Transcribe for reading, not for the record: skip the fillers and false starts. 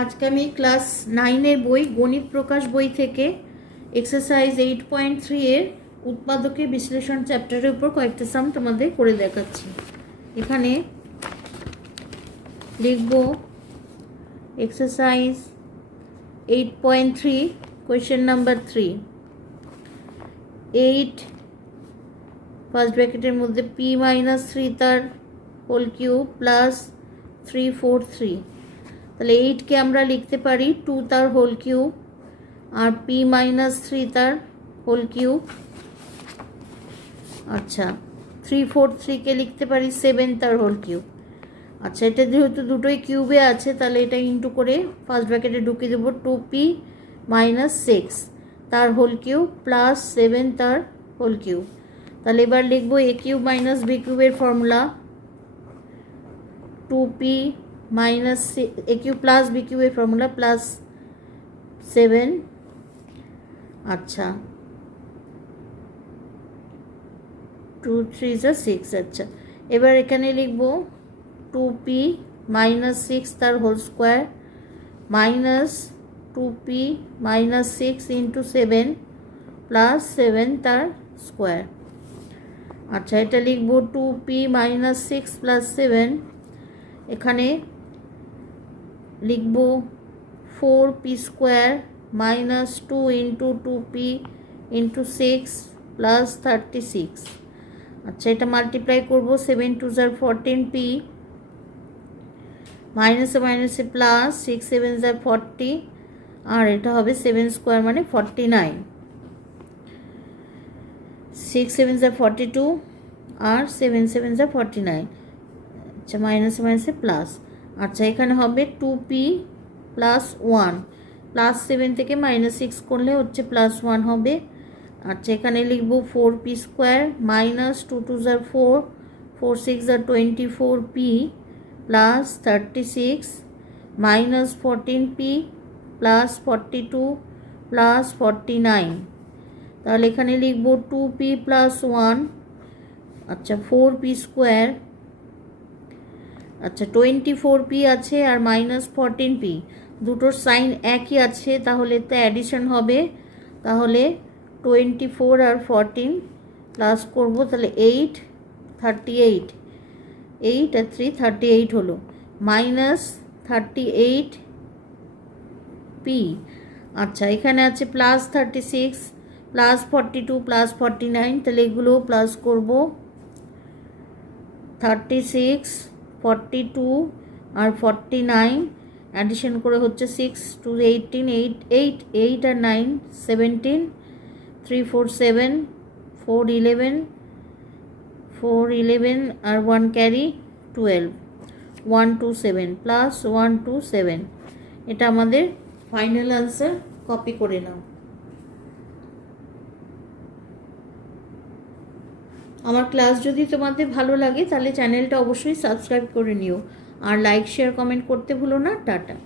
আজকে আমি ক্লাস 9 বই গণিত প্রকাশ বই থেকে এক্সারসাইজ 8.3 এর উৎপাদকের বিশ্লেষণ চ্যাপ্টারের উপর কয়েকটা সাম তোমাদের করে দেখাচ্ছি। এখানে লিখব এক্সারসাইজ 8.3 কোয়েশ্চেন নাম্বার 3। 8 ফার্স্ট ব্র্যাকেটের মধ্যে p - 3 তার হোল কিউব প্লাস 3 4 3। তাহলে 8কে আমরা লিখতে পারি 2 তার হোল কিউব আর p - 3 তার হোল কিউব। আচ্ছা 3 4 3কে লিখতে পারি 7 তার হোল কিউব। আচ্ছা এটা যেহেতু দুটোই কিউবে আছে তাহলে এটা ইন্টু করে ফার্স্ট ব্র্যাকেটে ঢুকিয়ে দেবো 2p - 6 তার হোল কিউব প্লাস 7 তার হোল কিউব। তাহলে এবার লিখবো a কিউব মাইনাস b কিউবের formula 2p minus a cube plus b কিউবের ফর্মুলা প্লাস 7। আচ্ছা 2 3 6। আচ্ছা এবার এখানে লিখবো 2p মাইনাস 6 তার whole square minus 2p minus 6 into 7 plus 7 তার স্কোয়ার। আচ্ছা এটা লিখবো 2p মাইনাস 6 প্লাস 7। এখানে লিখব 4p square minus 2 into 2p into 6 plus 36। আচ্ছা এটা মাল্টিপ্লাই করব 7 2 14p মাইনাসে মাইনাসে প্লাস 6 7 40 আর এটা হবে 7 স্কোয়ার মানে 49। 6 7 42 আর 7 7 49। আচ্ছা মাইনাসে মাইনাসে প্লাস। আচ্ছা এখানে হবে 2p প্লাস 1 প্লাস 7 থেকে মাইনাস 6 করলে হচ্ছে প্লাস 1 হবে। আচ্ছা এখানে লিখব 4p square minus 2 2 4 4 6 24p plus 36 minus 14p plus 42 plus 49। তাহলে এখানে লিখব 2p প্লাস 1। আচ্ছা 4p স্কোয়ার। আচ্ছা 24p আছে আর মাইনাস 14p দুটোর সাইন একই আছে তাহলে তো অ্যাডিশন হবে। তাহলে 24 আর 14 প্লাস করব তাহলে 8 38 8 আর 3 38 হলো মাইনাস 38p। আচ্ছা এখানে আছে প্লাস 36 প্লাস 42 প্লাস 49 তাহলে এগুলো প্লাস করব 36 42 আর 49 অ্যাডিশন করে হচ্ছে 6 2 18 8 8 8 আর 9 17 3 4 7 4 11 4 11 আর 1 ক্যারি 12 1 2 7 প্লাস 1 2 7। এটা আমাদের ফাইনাল আনসার। কপি করে নাও। আমার ক্লাস যদি তোমাদের ভালো লাগে তাহলে চ্যানেলটা অবশ্যই সাবস্ক্রাইব করে নিও আর লাইক শেয়ার কমেন্ট করতে ভুলো না। টাটা।